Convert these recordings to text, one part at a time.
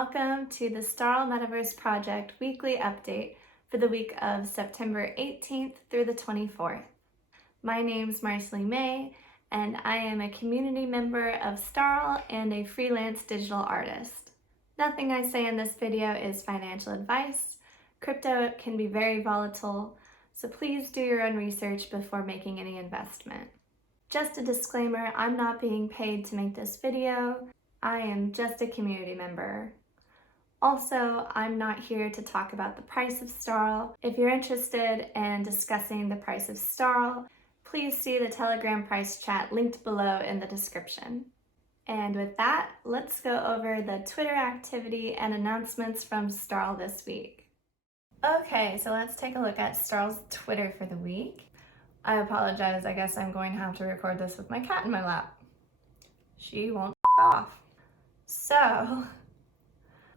welcome to the STARL Metaverse Project weekly update for the week of September 18th through the 24th. My name's Marcely May, and I am a community member of STARL and a freelance digital artist. Nothing I say in this video is financial advice. Crypto can be very volatile, so please do your own research before making any investment. Just a disclaimer, I'm not being paid to make this video. I am just a community member. Also, I'm not here to talk about the price of STARL. If you're interested in discussing the price of STARL, please see the Telegram price chat linked below in the description. And with that, let's go over the Twitter activity and announcements from STARL this week. Okay, so let's take a look at STARL's Twitter for the week. I apologize, I guess I'm going to have to record this with my cat in my lap. She won't off. So,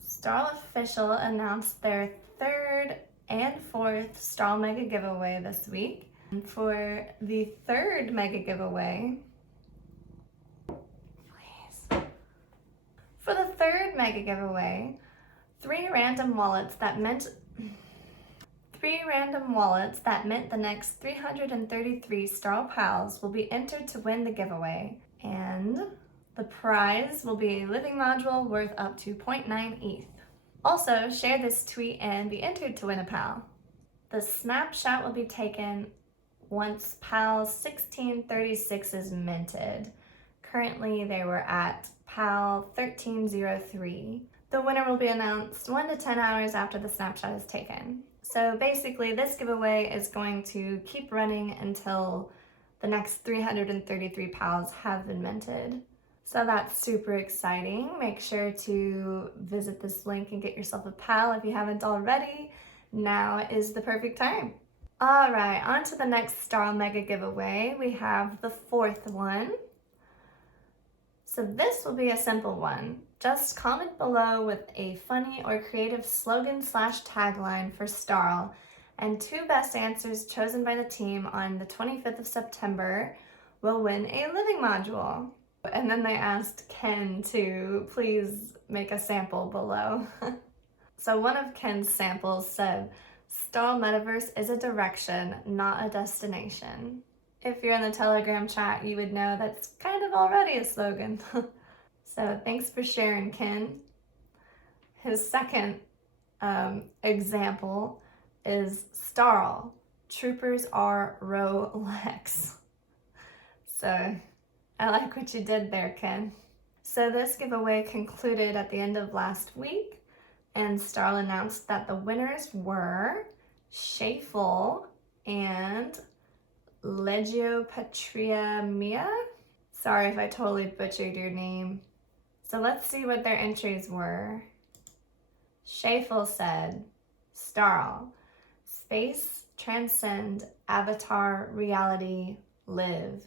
STARL Official announced their third and fourth STARL Mega Giveaway this week. And for the third Mega Giveaway, three random wallets that meant the next 333 STARL pals will be entered to win the giveaway, and the prize will be a living module worth up to 0.9 ETH. Also, share this tweet and be entered to win a PAL. The snapshot will be taken once PAL 1636 is minted. Currently, they were at PAL 1303. The winner will be announced 1 to 10 hours after the snapshot is taken. So basically, this giveaway is going to keep running until the next 333 PALs have been minted. So that's super exciting. Make sure to visit this link and get yourself a PAL if you haven't already. Now is the perfect time. All right, on to the next STARL Mega Giveaway. We have the fourth one. So this will be a simple one. Just comment below with a funny or creative slogan/tagline for STARL, and two best answers chosen by the team on the 25th of September will win a living module. And then they asked Ken to please make a sample below. So one of Ken's samples said, "STARL Metaverse is a direction, not a destination." If you're in the Telegram chat, you would know that's kind of already a slogan. So thanks for sharing, Ken. His second example is STARL, troopers are Rolex. So I like what you did there, Ken. So this giveaway concluded at the end of last week, and STARL announced that the winners were Shafel and Legio Patria Mia. Sorry if I totally butchered your name. So let's see what their entries were. Shafel said, STARL, space, transcend, avatar, reality, live.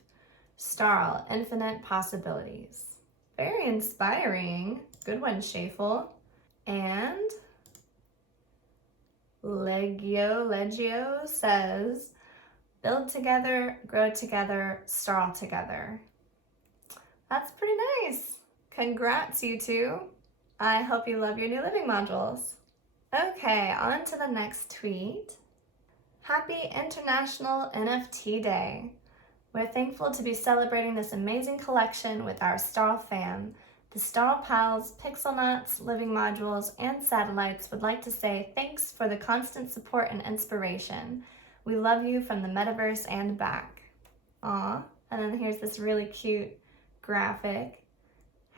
STARL, infinite possibilities. Very inspiring. Good one, Shafel. And Legio says, build together, grow together, STARL together. That's pretty nice. Congrats, you two. I hope you love your new living modules. Okay, on to the next tweet. Happy International NFT Day. We're thankful to be celebrating this amazing collection with our STARL fam. The STARL Pals, Pixelnuts, Living Modules, and Satellites would like to say thanks for the constant support and inspiration. We love you from the metaverse and back. Aw, and then here's this really cute graphic.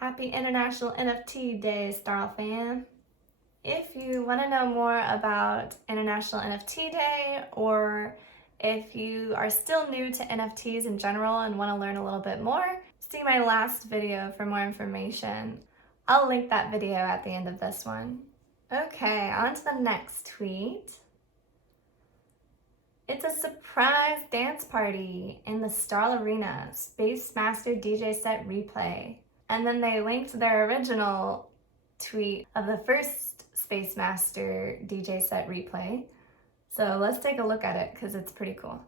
Happy International NFT Day, STARL fam. If you want to know more about International NFT Day, or if you are still new to NFTs in general and want to learn a little bit more, see my last video for more information. I'll link that video at the end of this one. Okay, on to the next tweet. It's a surprise dance party in the STARL Arena, Space Master DJ set replay. And then they linked their original tweet of the first Space Master DJ set replay. So let's take a look at it because it's pretty cool.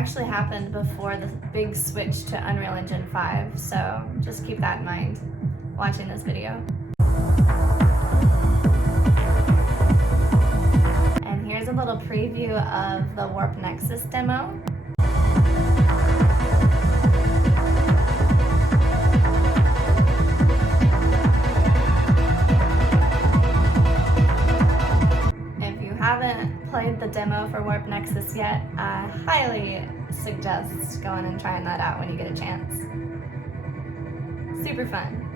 actually happened before the big switch to Unreal Engine 5, so just keep that in mind watching this video. And here's a little preview of the Warp Nexus demo. Haven't played the demo for Warp Nexus yet, I highly suggest going and trying that out when you get a chance. Super fun.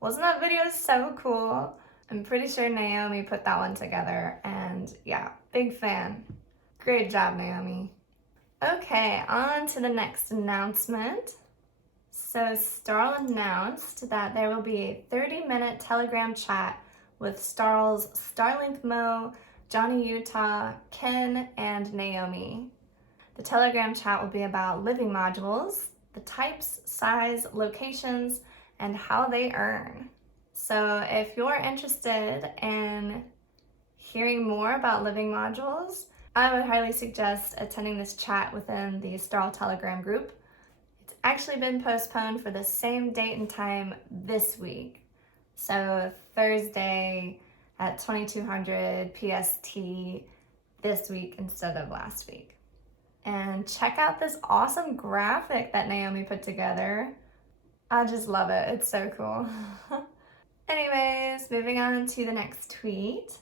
Wasn't that video so cool? I'm pretty sure Naomi put that one together, and yeah, big fan. Great job, Naomi. Okay, on to the next announcement. So STARL announced that there will be a 30-minute Telegram chat with STARL's Starlink Mo, Johnny Utah, Ken, and Naomi. The Telegram chat will be about living modules, the types, size, locations, and how they earn. So if you're interested in hearing more about living modules, I would highly suggest attending this chat within the STARL Telegram group. It's actually been postponed for the same date and time this week. So Thursday at 2200 PST this week instead of last week. And check out this awesome graphic that Naomi put together. I just love it. It's so cool. Anyways, moving on to the next tweet.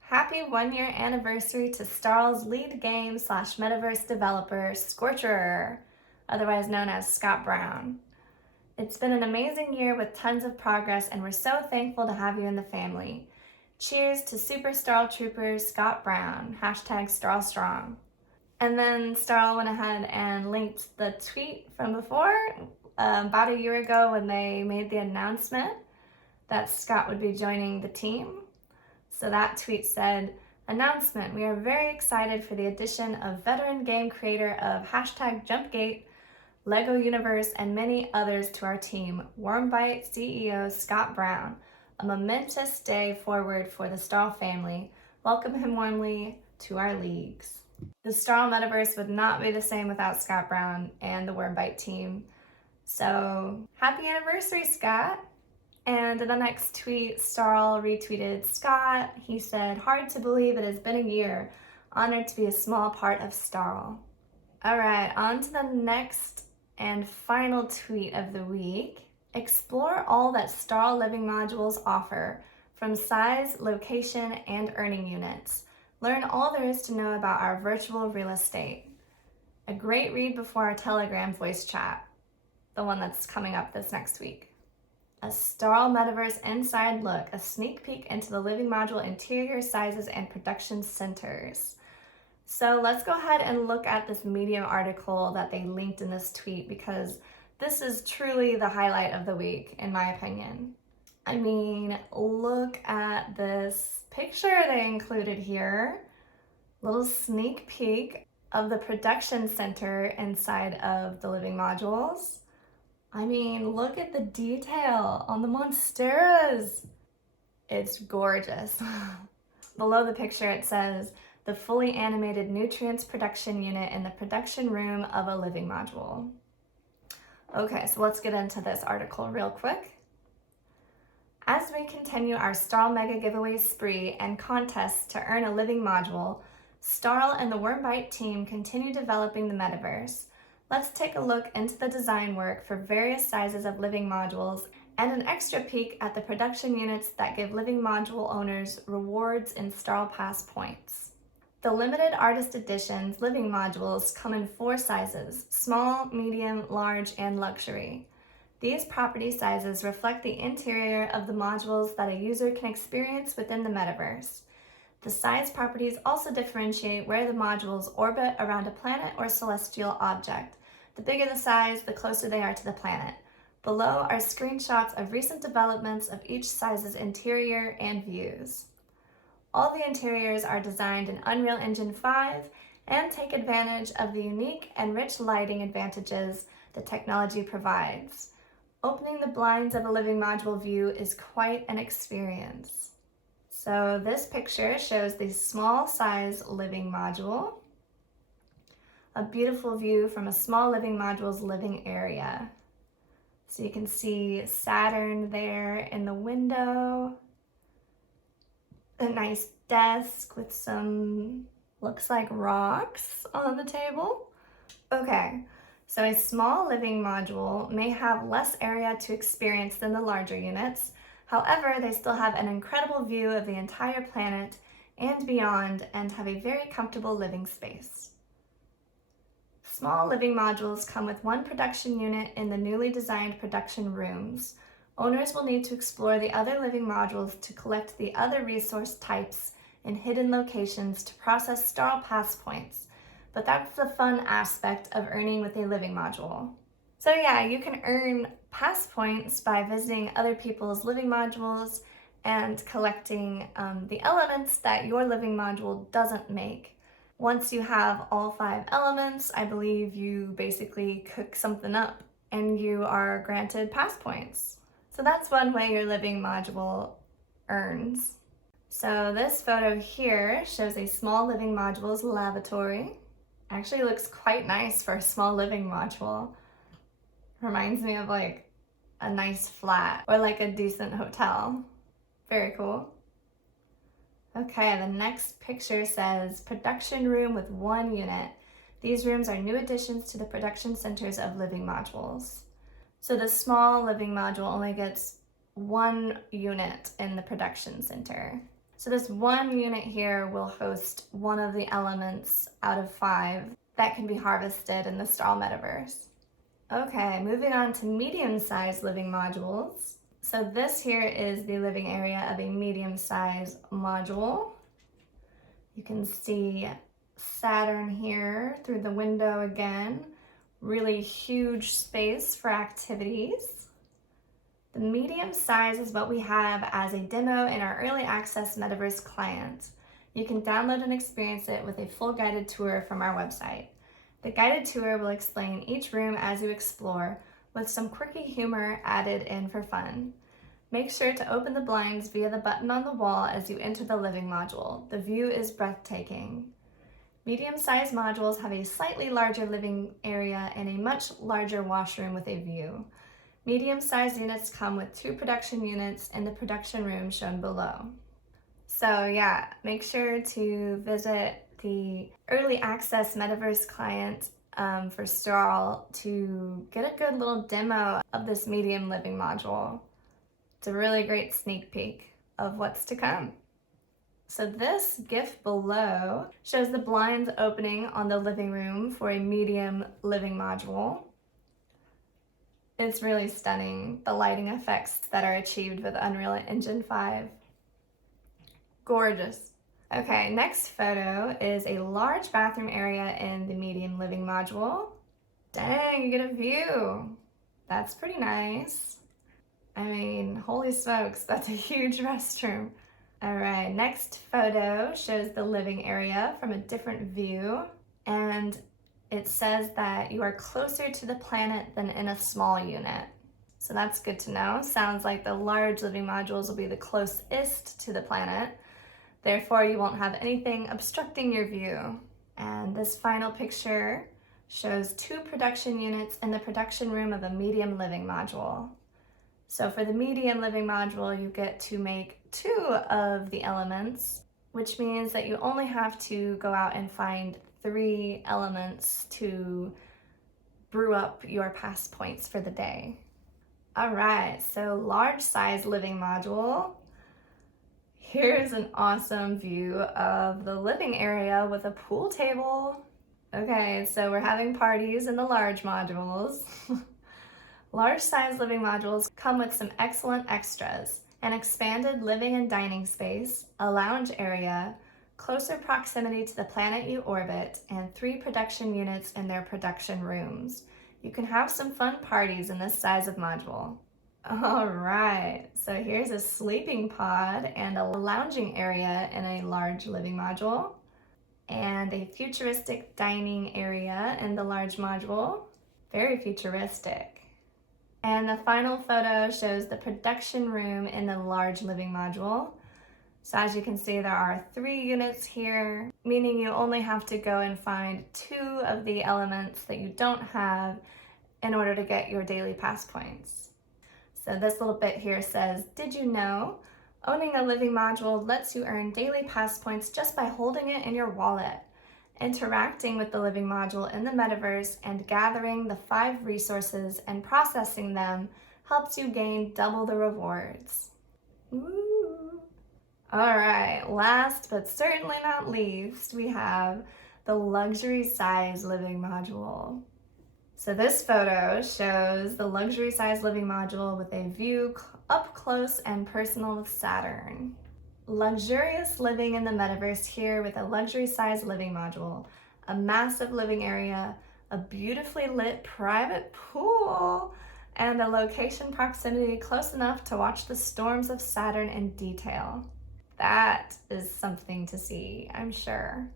Happy 1-year anniversary to STARL's lead game / metaverse developer, Scorcher, otherwise known as Scott Brown. It's been an amazing year with tons of progress, and we're so thankful to have you in the family. Cheers to Super STARL Troopers Scott Brown, #StarlStrong. And then STARL went ahead and linked the tweet from before, about a year ago when they made the announcement that Scott would be joining the team. So that tweet said, "Announcement, we are very excited for the addition of veteran game creator of #JumpGate, Lego Universe, and many others to our team, Wormbite CEO Scott Brown. A momentous day forward for the STARL family. Welcome him warmly to our leagues." The STARL Metaverse would not be the same without Scott Brown and the Wormbite team. So happy anniversary, Scott. And in the next tweet, STARL retweeted Scott. He said, "Hard to believe it has been a year. Honored to be a small part of STARL." All right, on to the next and final tweet of the week. Explore all that STARL living modules offer, from size, location, and earning units. Learn all there is to know about our virtual real estate. A great read before our Telegram voice chat, the one that's coming up this next week. A STARL Metaverse inside look, a sneak peek into the living module interior sizes and production centers. So let's go ahead and look at this Medium article that they linked in this tweet, because this is truly the highlight of the week, in my opinion. I mean, look at this picture they included here. Little sneak peek of the production center inside of the living modules. I mean, look at the detail on the monsteras. It's gorgeous. Below the picture it says, the fully animated nutrients production unit in the production room of a living module. Okay, so let's get into this article real quick. As we continue our STARL Mega Giveaway spree and contests to earn a living module, STARL and the Wormbite team continue developing the metaverse. Let's take a look into the design work for various sizes of living modules and an extra peek at the production units that give living module owners rewards in STARL Pass points. The limited artist editions living modules come in 4 sizes: small, medium, large, and luxury. These property sizes reflect the interior of the modules that a user can experience within the metaverse. The size properties also differentiate where the modules orbit around a planet or celestial object. The bigger the size, the closer they are to the planet. Below are screenshots of recent developments of each size's interior and views. All the interiors are designed in Unreal Engine 5 and take advantage of the unique and rich lighting advantages the technology provides. Opening the blinds of a living module view is quite an experience. So this picture shows the small size living module, a beautiful view from a small living module's living area. So you can see Saturn there in the window, a nice desk with some, looks like rocks on the table. Okay, so a small living module may have less area to experience than the larger units. However, they still have an incredible view of the entire planet and beyond and have a very comfortable living space. Small living modules come with one production unit in the newly designed production rooms. Owners will need to explore the other living modules to collect the other resource types in hidden locations to process STARL pass points, but that's the fun aspect of earning with a living module. So yeah, you can earn pass points by visiting other people's living modules and collecting the elements that your living module doesn't make. Once you have all 5 elements, I believe you basically cook something up and you are granted pass points. So that's one way your living module earns. So this photo here shows a small living module's lavatory. Actually looks quite nice for a small living module. Reminds me of like a nice flat or like a decent hotel. Very cool. Okay, the next picture says production room with 1 unit. These rooms are new additions to the production centers of living modules. So the small living module only gets 1 unit in the production center. So this 1 unit here will host one of the elements out of 5 that can be harvested in the STARL Metaverse. Okay, moving on to medium-sized living modules. So this here is the living area of a medium-sized module. You can see Saturn here through the window again. Really huge space for activities. The medium size is what we have as a demo in our early access Metaverse client. You can download and experience it with a full guided tour from our website. The guided tour will explain each room as you explore, with some quirky humor added in for fun. Make sure to open the blinds via the button on the wall as you enter the living module. The view is breathtaking. Medium-sized modules have a slightly larger living area and a much larger washroom with a view. Medium-sized units come with 2 production units in the production room shown below. So yeah, make sure to visit the early access Metaverse client for STARL to get a good little demo of this medium living module. It's a really great sneak peek of what's to come. So this GIF below shows the blinds opening on the living room for a medium living module. It's really stunning, the lighting effects that are achieved with Unreal Engine 5. Gorgeous. Okay, next photo is a large bathroom area in the medium living module. Dang, you get a view. That's pretty nice. I mean, holy smokes, that's a huge restroom. All right, next photo shows the living area from a different view, and it says that you are closer to the planet than in a small unit. So that's good to know. Sounds like the large living modules will be the closest to the planet. Therefore, you won't have anything obstructing your view. And this final picture shows 2 production units in the production room of a medium living module. So for the medium living module, you get to make 2 of the elements, which means that you only have to go out and find 3 elements to brew up your pass points for the day. All right, so large size living module. Here's an awesome view of the living area with a pool table. Okay, so we're having parties in the large modules. Large size living modules come with some excellent extras: an expanded living and dining space, a lounge area, closer proximity to the planet you orbit, and 3 production units in their production rooms. You can have some fun parties in this size of module. All right, so here's a sleeping pod and a lounging area in a large living module, and a futuristic dining area in the large module. Very futuristic. And the final photo shows the production room in the large living module. So as you can see, there are 3 units here, meaning you only have to go and find 2 of the elements that you don't have in order to get your daily pass points. So this little bit here says, did you know owning a living module lets you earn daily pass points just by holding it in your wallet? Interacting with the living module in the metaverse and gathering the 5 resources and processing them helps you gain double the rewards. Ooh. All right, last but certainly not least, we have the luxury size living module. So this photo shows the luxury size living module with a view up close and personal with Saturn. Luxurious living in the metaverse here with a luxury size living module, a massive living area, a beautifully lit private pool, and a location proximity close enough to watch the storms of Saturn in detail. That is something to see, I'm sure.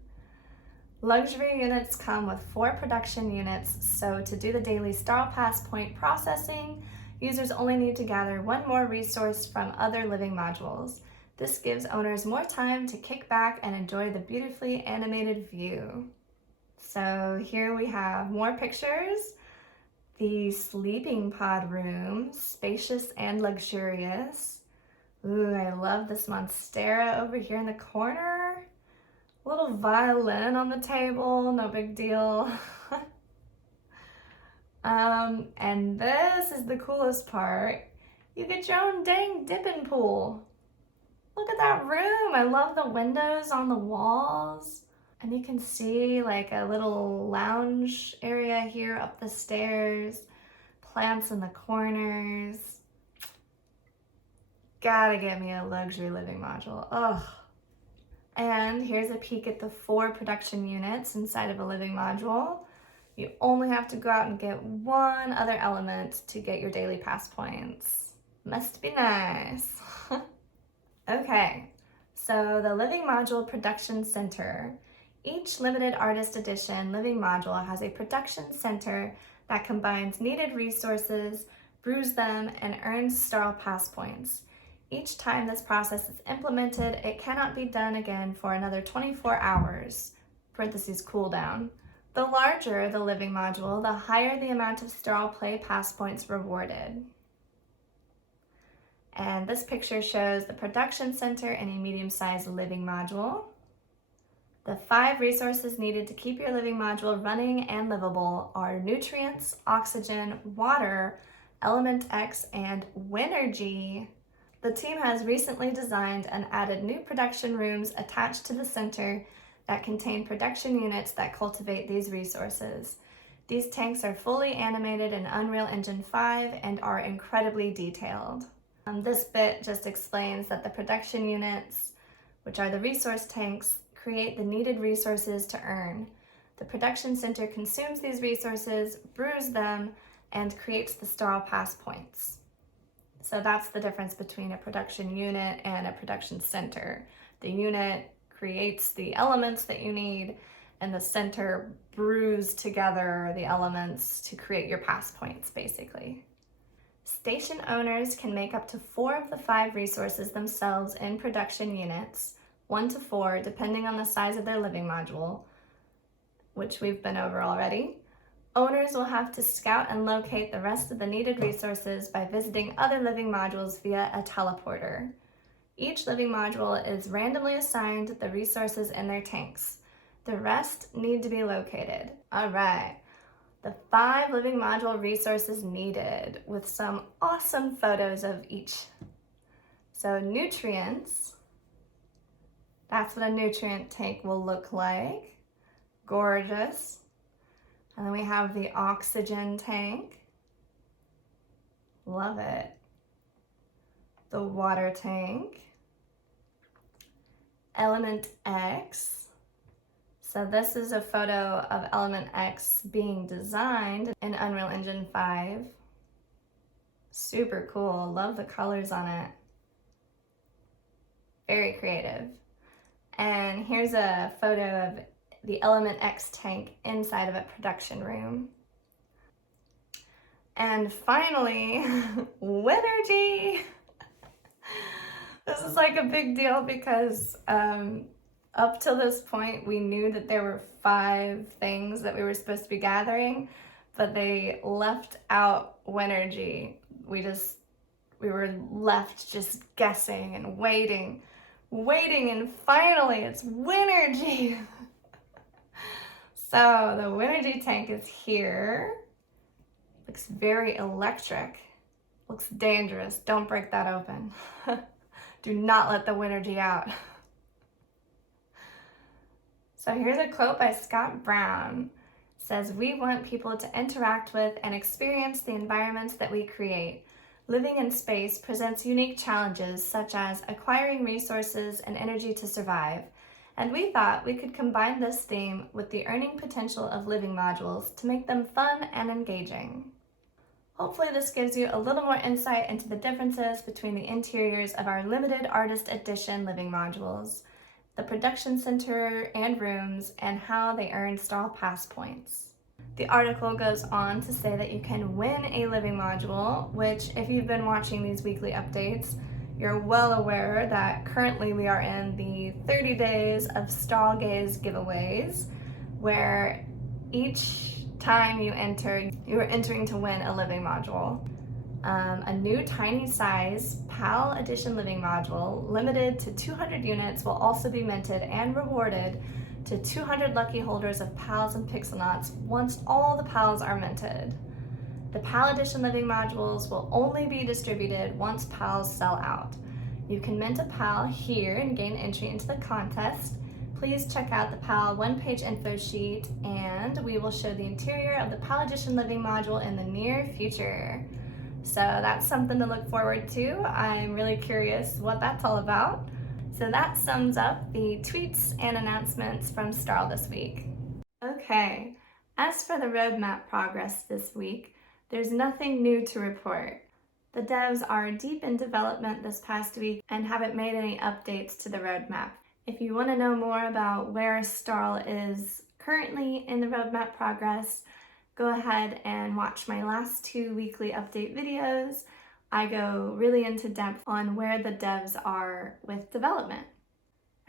Luxury units come with 4 production units, so to do the daily STARL Pass point processing, users only need to gather 1 more resource from other living modules. This gives owners more time to kick back and enjoy the beautifully animated view. So here we have more pictures. The sleeping pod room, spacious and luxurious. Ooh, I love this monstera over here in the corner. A little violin on the table, no big deal. And this is the coolest part. You get your own dang dipping pool. Look at that room. I love the windows on the walls. And you can see like a little lounge area here up the stairs, plants in the corners. Gotta get me a luxury living module. Ugh. And here's a peek at the 4 production units inside of a living module. You only have to go out and get 1 other element to get your daily pass points. Must be nice. Okay, so the Living Module Production Center. Each limited artist edition living module has a production center that combines needed resources, brews them, and earns STARL Pass points. Each time this process is implemented, it cannot be done again for another 24 hours, parentheses cooldown. The larger the living module, the higher the amount of STARL Play Pass points rewarded. And this picture shows the production center in a medium-sized living module. The 5 resources needed to keep your living module running and livable are nutrients, oxygen, water, element X, and Winergy. The team has recently designed and added new production rooms attached to the center that contain production units that cultivate these resources. These tanks are fully animated in Unreal Engine 5 and are incredibly detailed. This bit just explains that the production units, which are the resource tanks, create the needed resources to earn. The production center consumes these resources, brews them, and creates the STARL Pass points. So that's the difference between a production unit and a production center. The unit creates the elements that you need, and the center brews together the elements to create your pass points, basically. Station owners can make up to 4 of the 5 resources themselves in production units, 1 to 4, depending on the size of their living module, which we've been over already. Owners will have to scout and locate the rest of the needed resources by visiting other living modules via a teleporter. Each living module is randomly assigned the resources in their tanks. The rest need to be located. All right. The 5 living module resources needed with some awesome photos of each. So nutrients, that's what a nutrient tank will look like. Gorgeous. And then we have the oxygen tank. Love it. The water tank. Element X. So this is a photo of Element X being designed in Unreal Engine 5. Super cool. Love the colors on it. Very creative. And here's a photo of the Element X tank inside of a production room. And finally, Winergy! This is like a big deal because up till this point, we knew that there were 5 things that we were supposed to be gathering, but they left out Winergy. We were left just guessing and waiting, and finally it's Winergy! So the Winergy tank is here. Looks very electric. Looks dangerous. Don't break that open. Do not let the Winergy out. So here's a quote by Scott Brown. It says, "We want people to interact with and experience the environments that we create. Living in space presents unique challenges such as acquiring resources and energy to survive. And we thought we could combine this theme with the earning potential of living modules to make them fun and engaging." Hopefully this gives you a little more insight into the differences between the interiors of our limited artist edition living modules, the production center and rooms, and how they earn STARL Pass points. The article goes on to say that you can win a living module, which if you've been watching these weekly updates, you're well aware that currently we are in the 30 days of STARL Gaze giveaways, where each time you enter, you are entering to win a living module. A new tiny size PAL edition living module, limited to 200 units, will also be minted and rewarded to 200 lucky holders of PALs and Pixelnauts once all the PALs are minted. The PAL edition living modules will only be distributed once PALs sell out. You can mint a PAL here and gain entry into the contest. Please check out the PAL one-page info sheet, and we will show the interior of the PAL edition living module in the near future. So that's something to look forward to. I'm really curious what that's all about. So that sums up the tweets and announcements from STARL this week. Okay, as for the roadmap progress this week, there's nothing new to report. The devs are deep in development this past week and haven't made any updates to the roadmap. If you want to know more about where STARL is currently in the roadmap progress, go ahead and watch my last 2 weekly update videos. I go really into depth on where the devs are with development.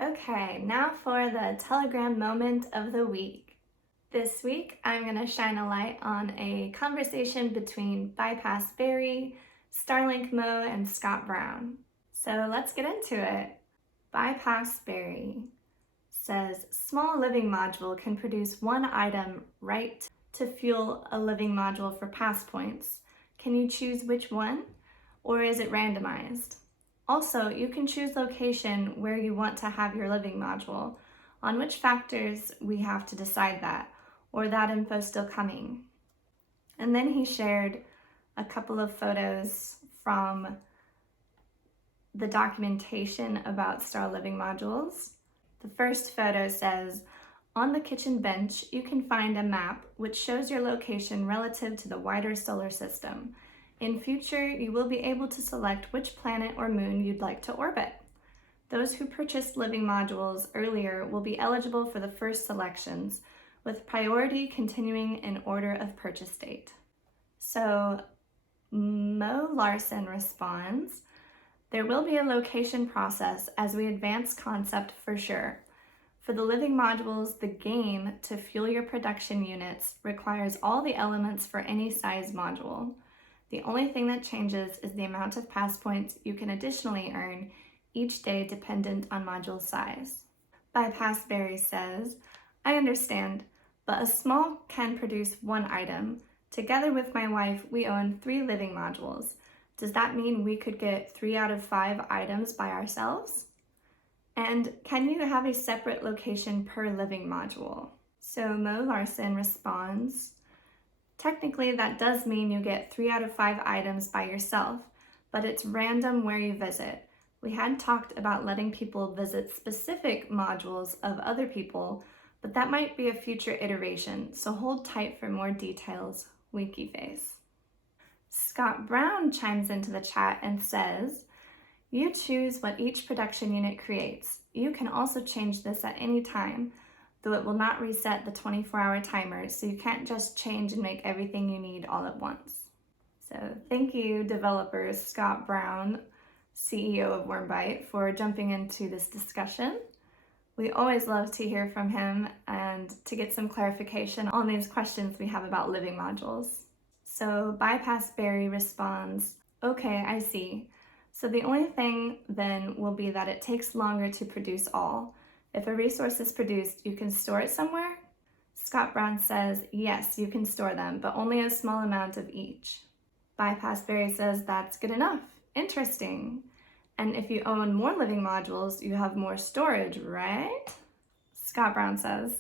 Okay, now for the Telegram moment of the week. This week, I'm going to shine a light on a conversation between Bypass Berry, Starlink Mo, and Scott Brown. So let's get into it. Bypass Berry says, "Small living module can produce 1 item right to fuel a living module for pass points. Can you choose which one? Or is it randomized? Also, you can choose location where you want to have your living module. On which factors we have to decide that, or that info still coming." And then he shared a couple of photos from the documentation about STARL living modules. The first photo says, "On the kitchen bench, you can find a map which shows your location relative to the wider solar system. In future, you will be able to select which planet or moon you'd like to orbit. Those who purchased living modules earlier will be eligible for the first selections, with priority continuing in order of purchase date." So Mo Larson responds, "There will be a location process as we advance concept for sure. For the living modules, the game to fuel your production units requires all the elements for any size module. The only thing that changes is the amount of pass points you can additionally earn each day dependent on module size." Bypass Berry says, "I understand, but a small can produce 1 item. Together with my wife, we own 3 living modules. Does that mean we could get 3 out of 5 items by ourselves? And can you have a separate location per living module?" So Mo Larson responds, "Technically that does mean you get 3 out of 5 items by yourself, but it's random where you visit. We had talked about letting people visit specific modules of other people, but that might be a future iteration, so hold tight for more details. Winky face." Scott Brown chimes into the chat and says, you choose what each production unit creates. You can also change this at any time, though it will not reset the 24-hour timer, so you can't just change and make everything you need all at once. So thank you, developers Scott Brown, CEO of Wormbite, for jumping into this discussion. We always love to hear from him and to get some clarification on these questions we have about living modules. So Bypass Berry responds, okay, I see. So the only thing then will be that it takes longer to produce all. If a resource is produced, you can store it somewhere? Scott Brown says, yes, you can store them, but only a small amount of each. Bypass Berry says, that's good enough. Interesting. And if you own more living modules, you have more storage, right? Scott Brown says,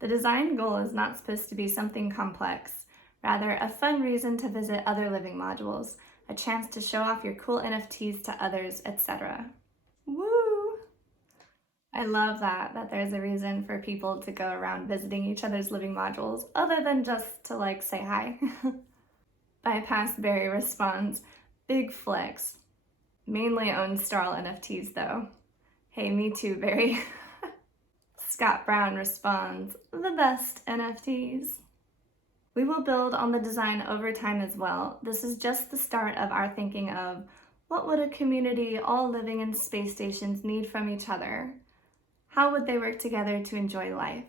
the design goal is not supposed to be something complex, rather a fun reason to visit other living modules, a chance to show off your cool NFTs to others, etc. Woo! I love that there's a reason for people to go around visiting each other's living modules, other than just to like say hi. Bypass Berry responds, big flex. Mainly own STARL NFTs though. Hey, me too, Berry. Scott Brown responds, the best NFTs. We will build on the design over time as well. This is just the start of our thinking of what would a community all living in space stations need from each other? How would they work together to enjoy life?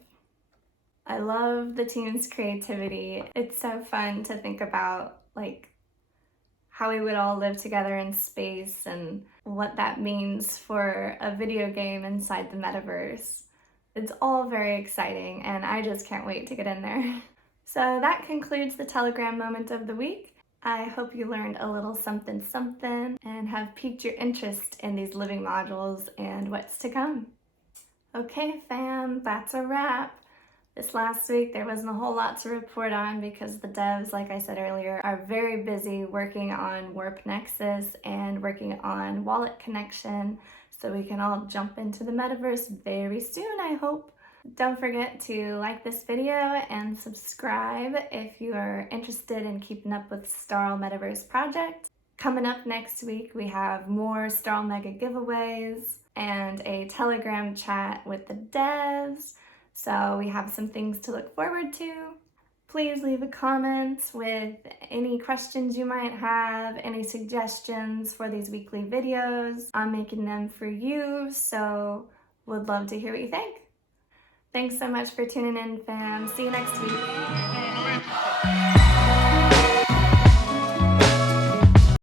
I love the team's creativity. It's so fun to think about like how we would all live together in space and what that means for a video game inside the metaverse. It's all very exciting and I just can't wait to get in there. So that concludes the Telegram moment of the week. I hope you learned a little something and have piqued your interest in these living modules and what's to come. Okay fam, that's a wrap. This last week there wasn't a whole lot to report on because the devs, like I said earlier, are very busy working on Warp Nexus and working on wallet connection so we can all jump into the metaverse very soon, I hope. Don't forget to like this video and subscribe if you are interested in keeping up with STARL Metaverse project. Coming up next week, we have more STARL Mega giveaways and a Telegram chat with the devs. So we have some things to look forward to. Please leave a comment with any questions you might have, any suggestions for these weekly videos. I'm making them for you, so would love to hear what you think. Thanks so much for tuning in, fam. See you next week.